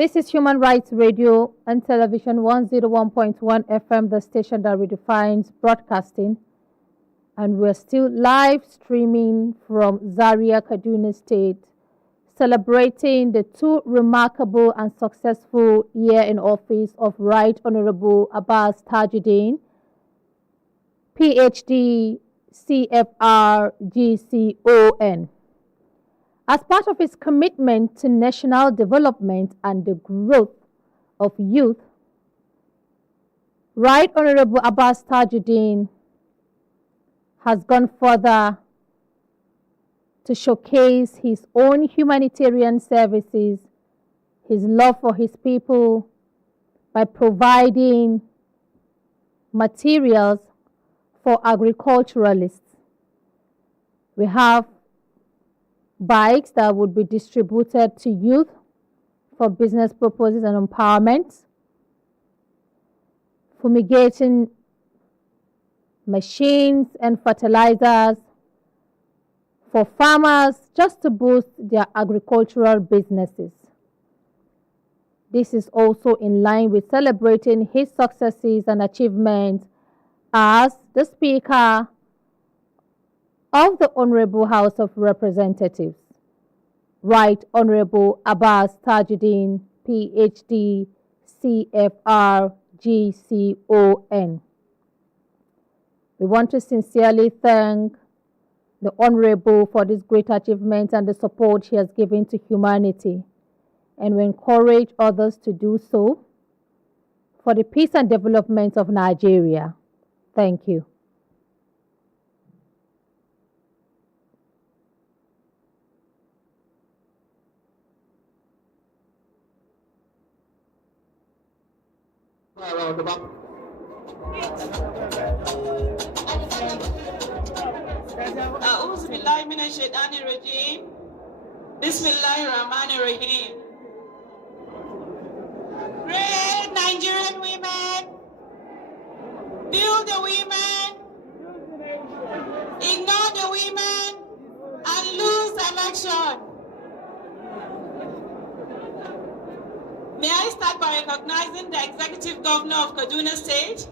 This is Human Rights Radio and Television 101.1 FM, the station that redefines broadcasting. And we're still live streaming from Zaria, Kaduna State, celebrating the two remarkable and successful year in office of Right Honorable Abbas Tajudeen, PhD, CFR, GCON. As part of his commitment to national development and the growth of youth, Right Honorable Abbas Tajudeen has gone further to showcase his own humanitarian services, his love for his people, by providing materials for agriculturalists. We have bikes that would be distributed to youth for business purposes and empowerment, fumigating machines and fertilizers for farmers just to boost their agricultural businesses. This is also in line with celebrating his successes and achievements as the Speaker of the Honorable House of Representatives, Right Honorable Abbas Tajudeen, PhD, CFR, GCON. We want to sincerely thank the Honorable for this great achievement and the support he has given to humanity, and we encourage others to do so for the peace and development of Nigeria. Thank you. أعوذ بالله من الشيطان الرجيم بسم الله الرحمن الرحيم. Great Nigerian women, build the women, ignore the women, and lose election. May I start by recognizing the Executive Governor of Kaduna State,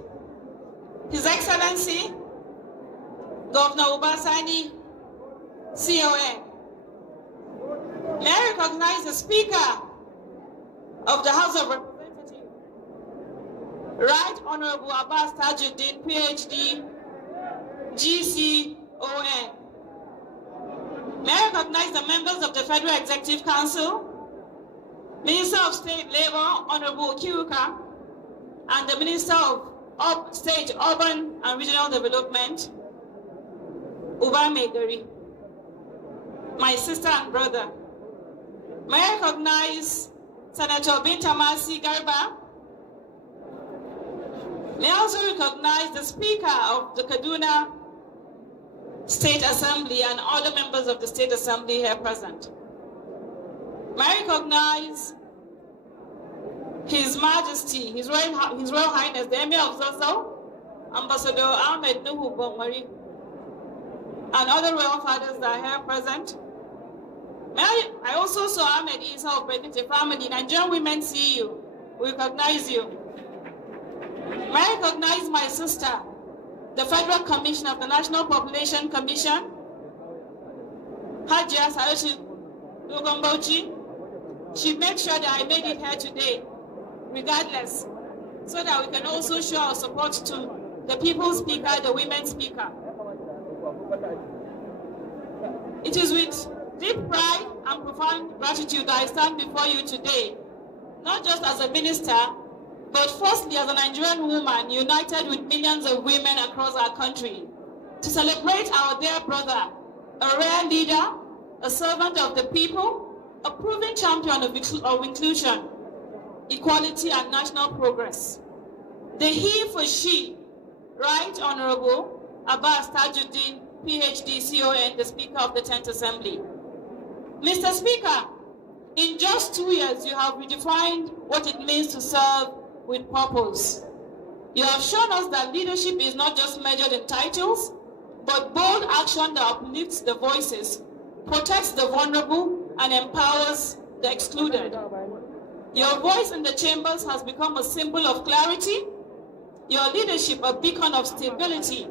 His Excellency, Governor Obasani, CON. May I recognize the Speaker of the House of Representatives, Right Honorable Abbas Tajudeen, PhD, GCON. May I recognize the members of the Federal Executive Council, Minister of State Labor, Honorable Kiruka, and the Minister of State, Urban and Regional Development, Uba Megari, my sister and brother. May I recognize Senator Binta Masi Garba. May I also recognize the Speaker of the Kaduna State Assembly and other members of the State Assembly here present. May I recognize His Majesty, His Royal Highness, the Emir of Zazzau, Ambassador Ahmed Nuhu Bongmari, and other royal fathers that are here present. I also saw Ahmed Isa of Benedict family. Nigerian women see you. We recognize you. May I recognize my sister, the Federal Commissioner of the National Population Commission, Hajia Sayoshi Lugombauchi. She made sure that I made it here today, regardless, so that we can also show our support to the People's Speaker, the Women's Speaker. It is with deep pride and profound gratitude that I stand before you today, not just as a minister, but firstly as a Nigerian woman united with millions of women across our country to celebrate our dear brother, a rare leader, a servant of the people, a proven champion of inclusion, equality, and national progress. The he for she, Right Honorable Abbas Tajudeen, PhD, CON, the Speaker of the 10th Assembly. Mr. Speaker, in just 2 years, you have redefined what it means to serve with purpose. You have shown us that leadership is not just measured in titles, but bold action that uplifts the voices, protects the vulnerable, and empowers the excluded. Your voice in the chambers has become a symbol of clarity, your leadership a beacon of stability,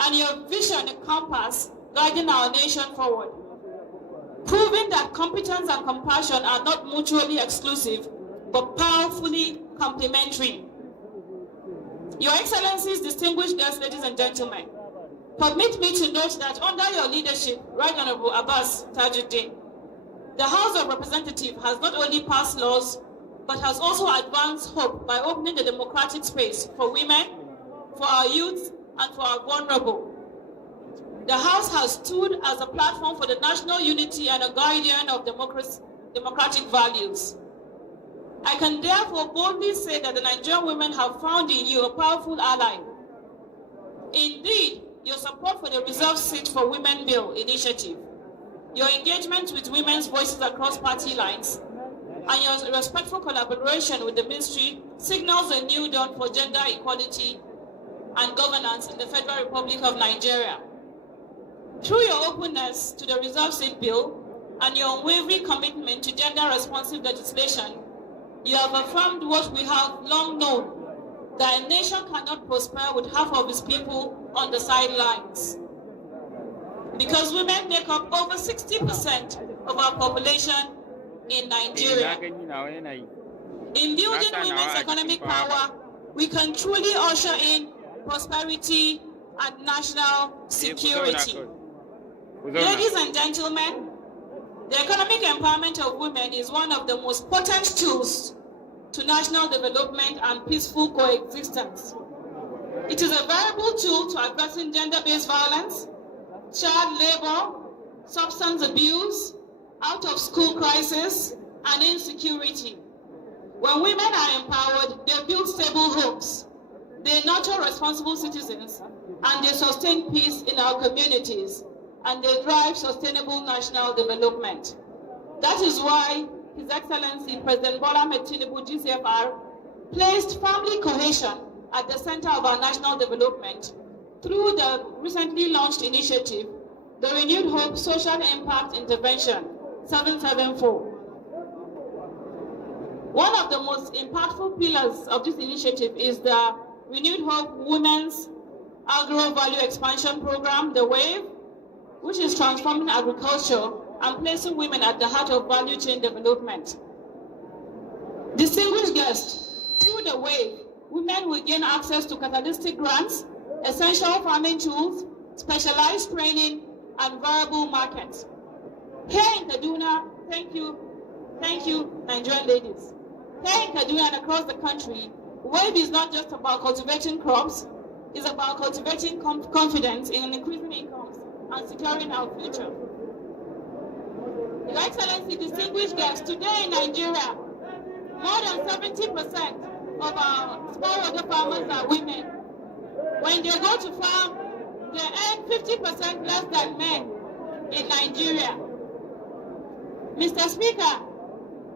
and your vision a compass guiding our nation forward. Proving that competence and compassion are not mutually exclusive, but powerfully complementary. Your Excellencies, distinguished guests, ladies and gentlemen, permit me to note that under your leadership, Right Honorable Abbas Tajudeen, the House of Representatives has not only passed laws, but has also advanced hope by opening the democratic space for women, for our youth, and for our vulnerable. The House has stood as a platform for the national unity and a guardian of democratic values. I can therefore boldly say that the Nigerian women have found in you a powerful ally. Indeed, your support for the reserved seat for Women Bill initiative, your engagement with women's voices across party lines, and your respectful collaboration with the ministry signals a new dawn for gender equality and governance in the Federal Republic of Nigeria. Through your openness to the reserved seat bill and your unwavering commitment to gender-responsive legislation, you have affirmed what we have long known, that a nation cannot prosper with half of its people on the sidelines. Because women make up over 60% of our population in Nigeria. In building women's economic power, we can truly usher in prosperity and national security. Ladies and gentlemen, the economic empowerment of women is one of the most potent tools to national development and peaceful coexistence. It is a viable tool to addressing gender-based violence, child labor, substance abuse, out-of-school crisis, and insecurity. When women are empowered, they build stable homes, they nurture responsible citizens, and they sustain peace in our communities, and they drive sustainable national development. That is why His Excellency President Bola Ahmed Tinubu, CFR, placed family cohesion at the center of our national development through the recently launched initiative, the Renewed Hope Social Impact Intervention 774. One of the most impactful pillars of this initiative is the Renewed Hope Women's Agro-Value Expansion Program, the WAVE, which is transforming agriculture and placing women at the heart of value chain development. Distinguished guests, through the WAVE, women will gain access to catalytic grants, essential farming tools, specialized training, and viable markets. Here in Kaduna, thank you, Nigerian ladies. Here in Kaduna and across the country, WAVE is not just about cultivating crops, it's about cultivating confidence in increasing incomes and securing our future. Your Excellency, distinguished guests, today in Nigeria, more than 70% of our smallholder farmers are women. When they go to farm, they earn 50% less than men in Nigeria. Mr. Speaker,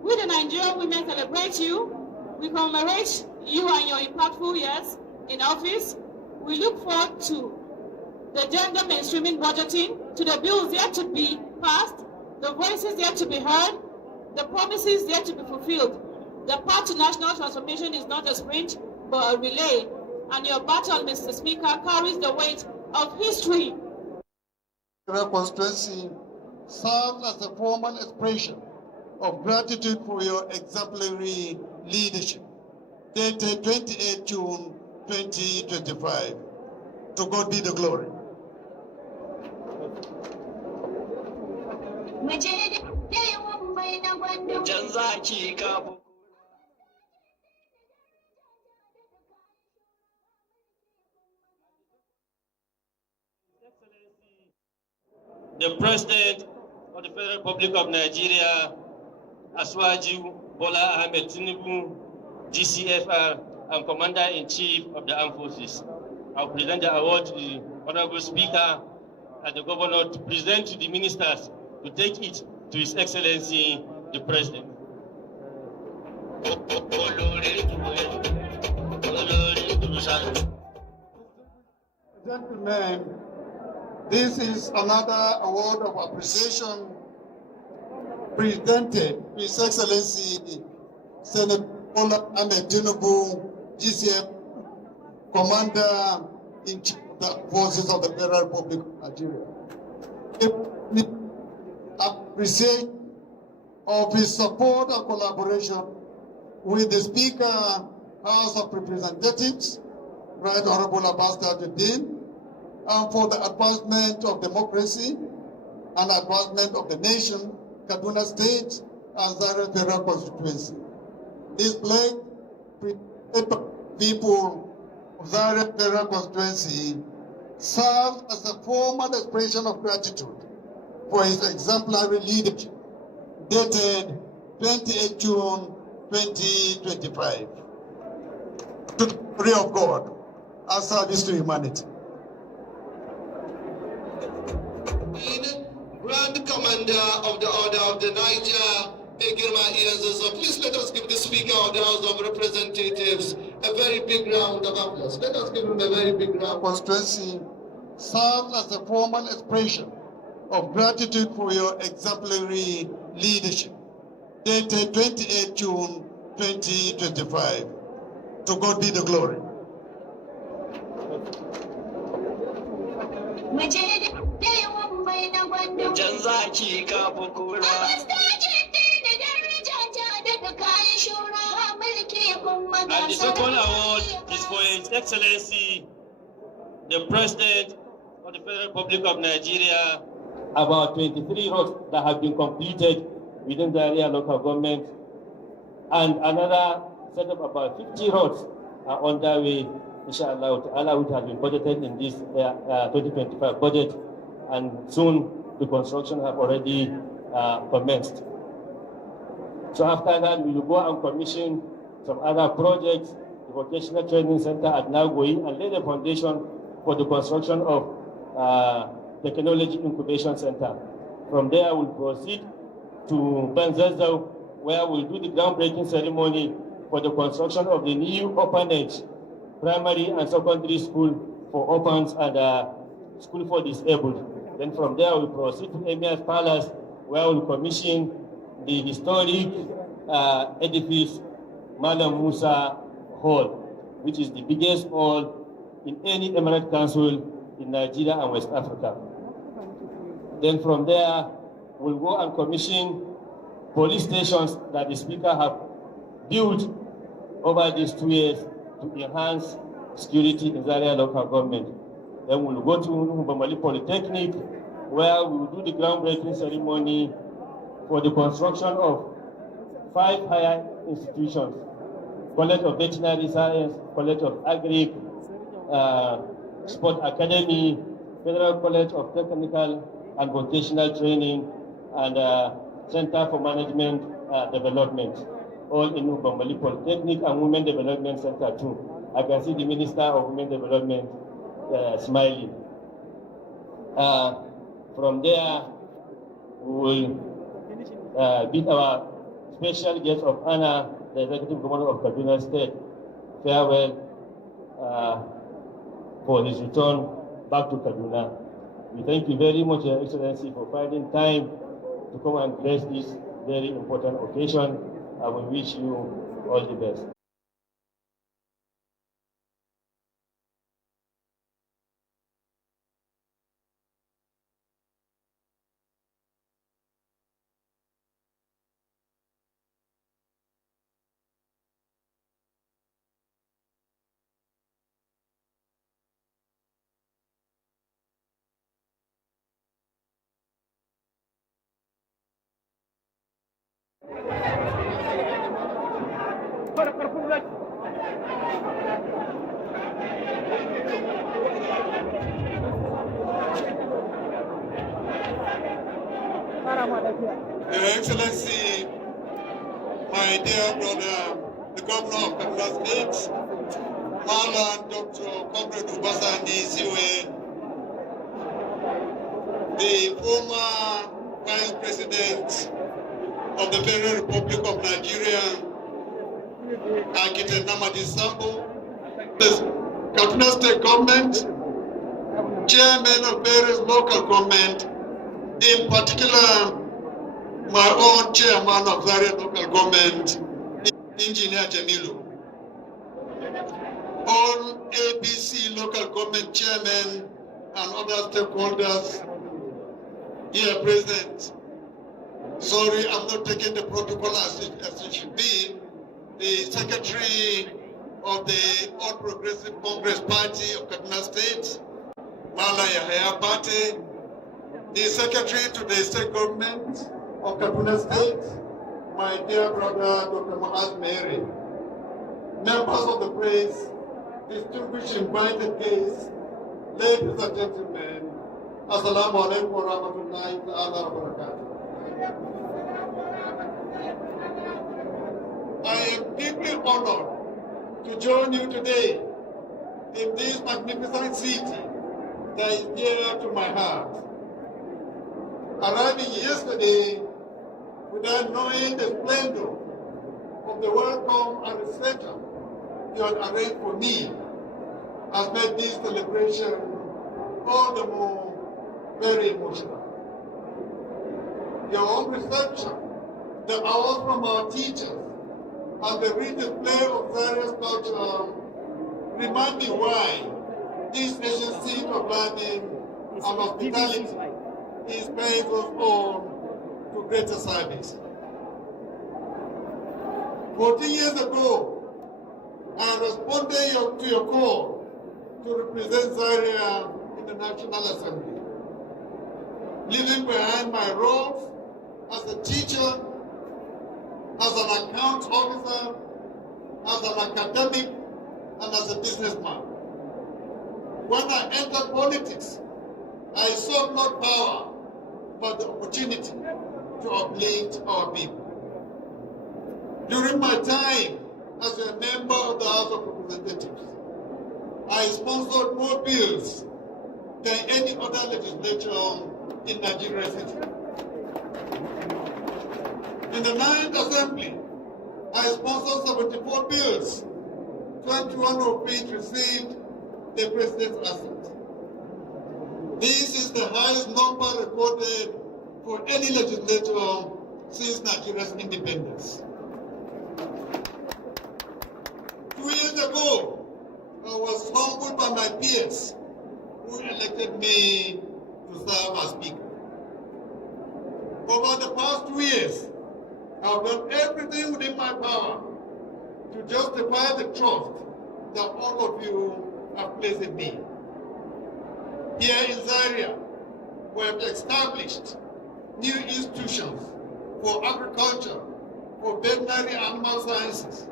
we the Nigerian women celebrate you. We commemorate you and your impactful years in office. We look forward to the gender mainstreaming budgeting, to the bills yet to be passed, the voices yet to be heard, the promises yet to be fulfilled. The path to national transformation is not a sprint, but a relay. And your battle, Mr. Speaker, carries the weight of history. The constituency serves as a formal expression of gratitude for your exemplary leadership, dated 28 June 2025. To God be the glory. The President of the Federal Republic of Nigeria, Aswaju Bola Ahmed Tinubu, GCFR, and Commander-in-Chief of the Armed Forces. I will present the award to the Honorable Speaker and the Governor to present to the ministers to take it to His Excellency, the President. Gentlemen, this is another award of appreciation presented to His Excellency Senator Bola Ahmed Tinubu, GCF, Commander-in-Chief of the Forces of the Federal Republic of Nigeria. Appreciation of his support and collaboration with the Speaker, House of Representatives, Right Honorable Abbas Tajudeen, and for the advancement of democracy and advancement of the nation, Kaduna State and Zaria Federal Constituency. This flag, people of Zaria Federal Constituency, serves as a formal expression of gratitude for his exemplary leadership, dated 28 June 2025. To the glory of God and service to humanity. Grand Commander of the Order of the Niger, so please let us give the Speaker of the House of Representatives a very big round of applause. Let us give him a very big round. Constituency serves as a formal expression of gratitude for your exemplary leadership, dated 28 June 2025. To God be the glory. And the second award is for His Excellency, the President of the Federal Republic of Nigeria. About 23 roads that have been completed within the area local government, and another set of about 50 roads are on their way, inshallah, which has been budgeted in this 2025 budget, and soon the construction have already commenced. So after that, we will go and commission some other projects, the vocational training center at Nagoi, and lay the foundation for the construction of technology incubation center. From there, we'll proceed to Banzazau, where we'll do the groundbreaking ceremony for the construction of the new orphanage, primary and secondary school for orphans and school for disabled. Then from there, we'll proceed to Emir's Palace, where we'll commission the historic edifice, Malam Musa Hall, which is the biggest hall in any Emirate Council in Nigeria and West Africa. Then from there, we'll go and commission police stations that the Speaker have built over these 2 years to enhance security in Zaria local government. Then we'll go to Mbamali Polytechnic, where we will do the groundbreaking ceremony for the construction of 5 higher institutions: College of Veterinary Science, College of Agric, Sport Academy, Federal College of Technical and Vocational Training, and Center for Management Development, all in Ubambali Polytechnic, and Women Development Center too. I can see the Minister of Women Development smiling. From there, we will bid our special guest of honor, the Executive Governor of Kaduna State, farewell for his return back to Kaduna. We thank you very much, Your Excellency, for finding time to come and grace this very important occasion, and we wish you all the best. Your Excellency, my dear brother, the Governor of Kaduna State, Malam Dr. Comrade Ubasani Siwe, the former Vice President of the Federal Republic of Nigeria, Architect Namadi Sambo, the Kaduna State Government, Chairman of various local government, in particular, my own chairman of Zaria local government, Engineer Jamilu, all ABC local government chairmen and other stakeholders here present. Sorry, I'm not taking the protocol as it should be. The Secretary of the All Progressive Congress Party of Kaduna State, Mala Yahya Party, the Secretary to the State Government of Kaduna State, my dear brother Dr. Muaz Mary, members of the press, distinguished invited guests, ladies and gentlemen, Assalamu alaikum wa rahmatullahi wa barakatuh. I am deeply honored to join you today in this magnificent city that is dear to my heart. Arriving yesterday without knowing the splendor of the welcome and reception you had arranged for me has made this celebration all the more very emotional. Your own reception, the hours from our teachers, and the rich display of various culture remind me why this ancient seat of learning and hospitality is paying us on to greater service. 14 years ago, I responded to your call to represent Zaria in the National Assembly, leaving behind my roles as a teacher, as an account officer, as an academic, and as a businessman. When I entered politics, I sought not power, but the opportunity to uplift our people. During my time as a member of the House of Representatives, I sponsored more bills than any other legislature in Nigeria's history. In the 9th Assembly, I sponsored 74 bills, 21 of which received the President's assent. This is the highest number recorded for any legislature since Nigeria's independence. 2 years ago, I was humbled by my peers who elected me to serve as Speaker. Over the past 2 years, I've done everything within my power to justify the trust that all of you have placed in me. Here in Zaria, we have established new institutions for agriculture, for veterinary animal sciences,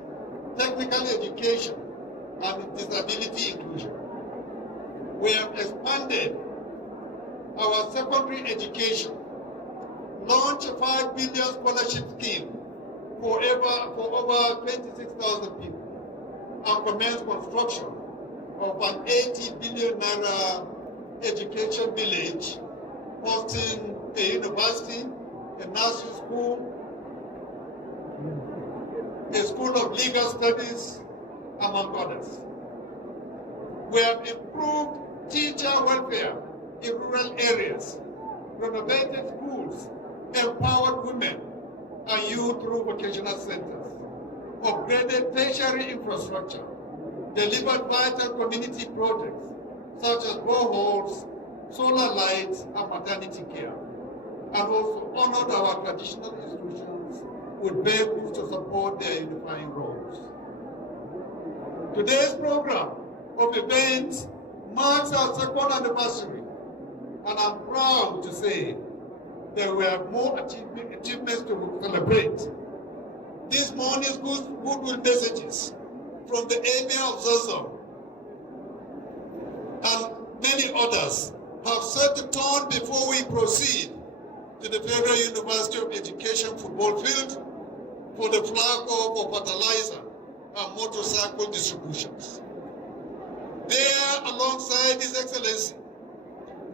technical education, and disability inclusion. We have expanded our secondary education, launched a 5 billion scholarship scheme for over 26,000 people, and commenced construction of an 80 billion naira education village, hosting a university, a nursery school, a school of legal studies, among others. We have improved teacher welfare in rural areas, renovated schools, empowered women and youth through vocational centers, upgraded tertiary infrastructure, delivered vital community projects such as boreholes, solar lights, and maternity care, and also honored our traditional institutions with vehicles to support their unifying roles. Today's program of events marks our second anniversary, and I'm proud to say that we have more achievements to celebrate. This morning's goodwill messages from the Emir of Zazzau and many others have set the tone before we proceed to the Federal University of Education football field for the flag off of fertilizer and motorcycle distributions. There, alongside His Excellency,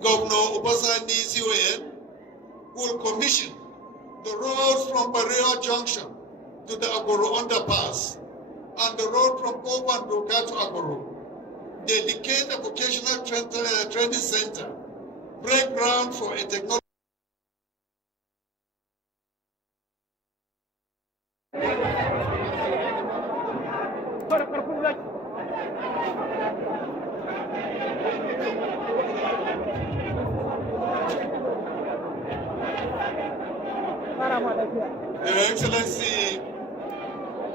Governor Obasani CON will commission the roads from Barrio Junction to the Agoro underpass and the road from Kobandoka to Agoro, dedicate a vocational training center, break ground for a technology. Your Excellency,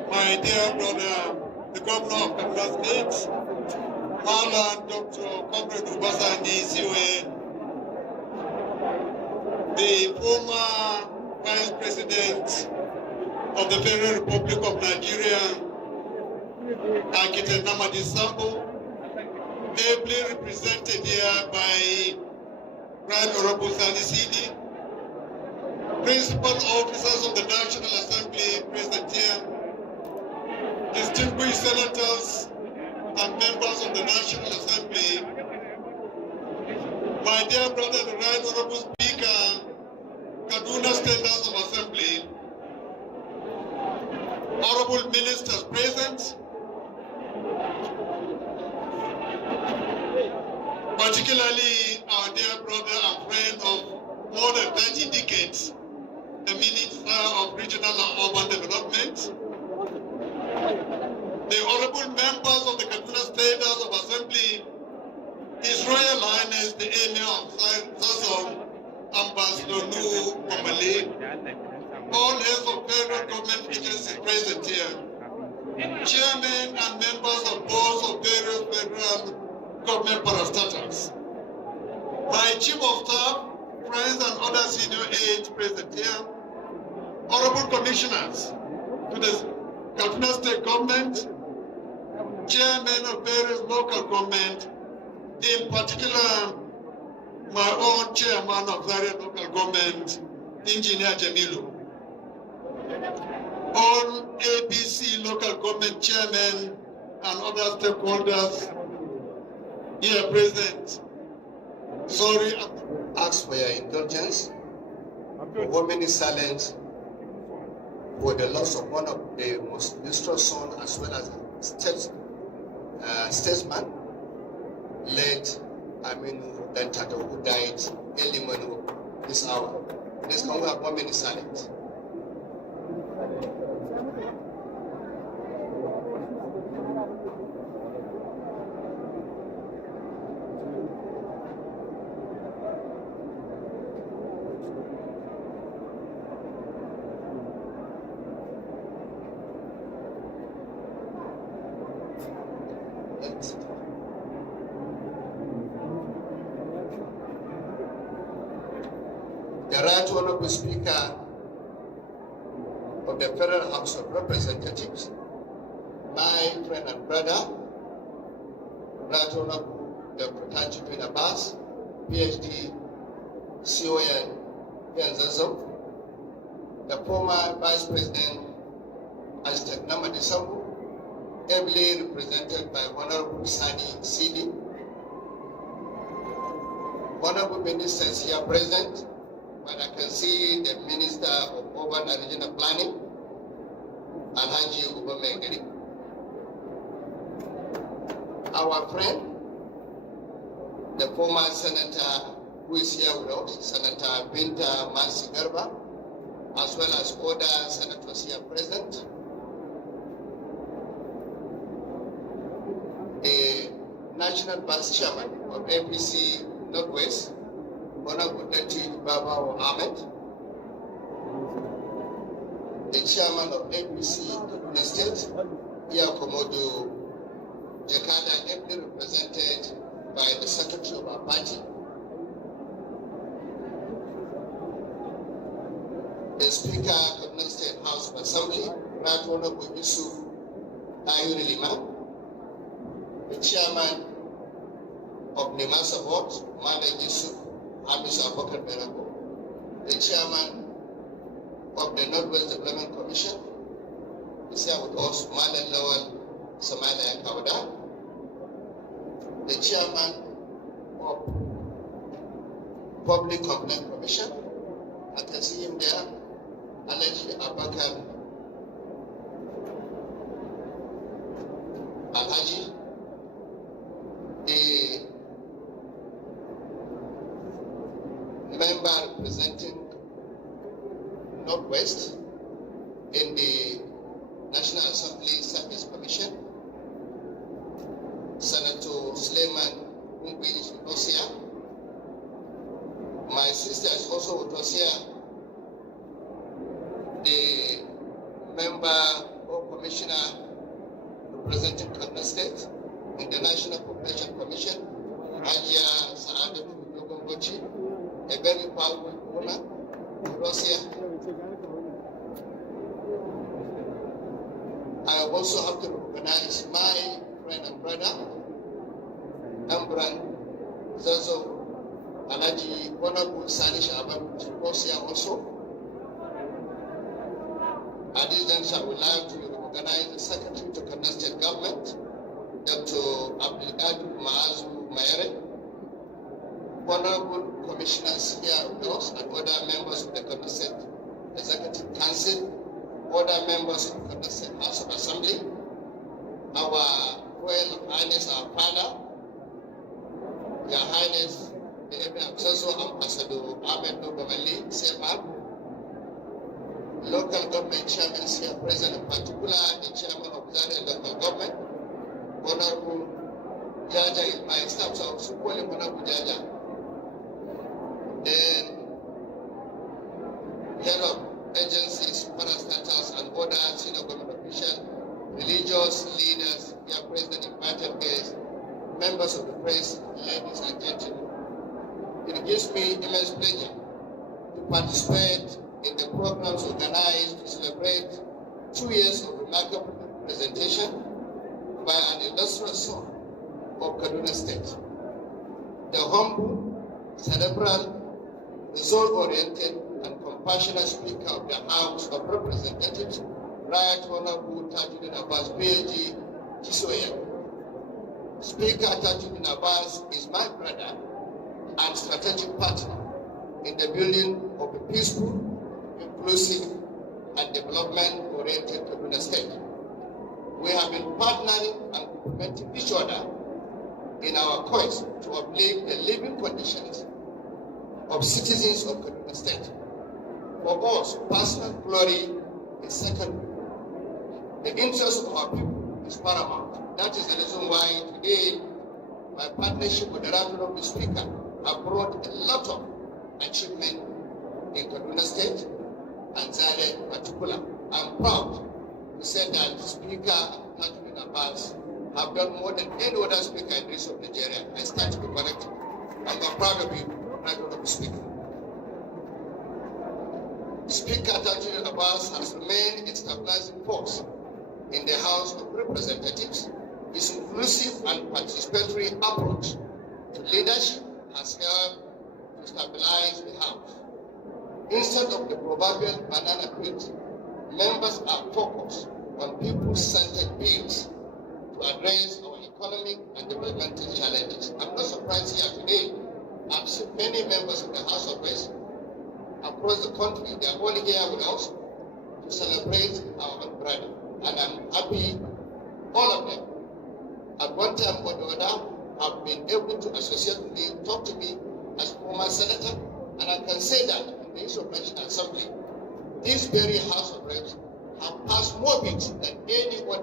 my dear brother, the Governor of Kaduna State, Malam Dr. Comrade Ubasani COA, the former Vice President of the Federal Republic of Nigeria, Architect Namadi Sambo, ably represented here by Right Honorable Sani Sidi, principal officers of the National Assembly present here, distinguished senators and members of the National Assembly, my dear brother, the Right Honorable Speaker, Kaduna State House of Assembly, honorable ministers present, particularly our dear brother and friend of more than 30 decades, the Minister of Regional and Urban Development, the honorable members of the Kaduna State House of Assembly, His Royal Highness the Emir of Zazzau, Abbas all heads of federal government agencies present here, chairmen and members of boards of various federal government parastatals, my chief of staff, friends and other senior aides present here, honorable commissioners to the Kaduna State government, chairmen of various local government, in particular my own chairman of Zaria local government, Engineer Jamilu, all ABC local government chairmen and other stakeholders here present. Sorry, Ask for your indulgence. Women is silent for the loss of one of the most illustrious son as well as statesman, late Aminu Dantado, who died early morning this hour. Please come up 1 minute silent. The Right Honorable Speaker of the Federal House of Representatives, my friend and brother, Right Honorable Dr. Tajudeen Abbas, PhD, CON, Zazzau, the former Vice President, Architect Namadi Sambo, ably represented by Honorable Sani Sidi, honorable ministers here present, but I can see the Minister of Urban and Regional Planning, Alhaji Ubamegari. Our friend, the former Senator who is here with us, Senator Binta Masi Garba, as well as other senators here present. The National Vice Chairman of APC Northwest, Honorable Dati Baba Ahmed, the Chairman of APC Kaduna State, Komodo Jakarta, ably represented by the Secretary of our party, the Speaker of Kaduna State House of Assembly, Right Honorable Yusuf Ayuri Liman, the Chairman of Nimasa Board, Mada Yusuf Abbas Abakar Berako, the Chairman of the Northwest Development Commission, is here with us, Madan Lawal Samala Kawada, the Chairman of Public Complaint Commission, I can see him there, Alhaji Abakar Alhaji, the member representing Northwest in the National Assembly Service Commission, Senator Suleiman Mungwi is with us here. My sister is also with us here, member or commissioner representing Kaduna State in the National Population Commission, Hajia Saadatu Dogongochi, a very powerful woman, Rosia. I also have to recognize my friend and brother, Ambran Zazo Alaji Honorable Sanish Aban Rosia also. At this juncture, I would like to recognize the Secretary to Kaduna State Government, Dr. Abdulkadir Maazu Mayere, Honorable Commissioners here with us, and other members of the Kaduna State Executive Council, other members of the Kaduna State House of Assembly, our Royal Highness, our Father, Your Highness, the Ibn Absaso Ambassador Ahmed Nobamali, CFR, local government chairmen here present, in particular the chairman of Zaria local government, Honorable Jaja, my staff, so Supoli Honorable Jaja, then head of agencies, parastatals, and other senior government officials, religious leaders here present, invited guests, members of the press, ladies and gentlemen. It gives me immense pleasure to participate in the programs organized to celebrate 2 years of remarkable presentation by an illustrious son of Kaduna State. The humble, cerebral, result-oriented, and compassionate Speaker of the House of Representatives, Right Honorable Tajudeen Abbas, PhD, Kisoya. Speaker Tajudeen Abbas is my brother and strategic partner in the building of a peaceful, inclusive, and development-oriented Kaduna State. We have been partnering and complementing each other in our quest to uplift the living conditions of citizens of Kaduna State. For us, personal glory is secondary. The interest of our people is paramount. That is the reason why today my partnership with the Right Honorable Speaker have brought a lot of achievement in Kaduna State and Zaria in particular. I'm proud to say that Speaker Tajudeen Abbas have done more than any other speaker in the rest of Nigeria. I stand to be corrected. I'm proud of you, Right Honorable Speaker. Speaker Tajudeen Abbas has remained a stabilizing force in the House of Representatives. His inclusive and participatory approach to leadership has helped to stabilize the House. Instead of the proverbial banana pit, members are focused on people-centered bills to address our economic and developmental challenges. I'm not surprised here today. I've seen many members of the House of Reps across the country. They are all here with us to celebrate our own brother. And I'm happy all of them, at one time or the other, have been able to associate with me, talk to me as former senator, and I can say that in the issue of National Assembly, this very House of Reps have passed more bills than any other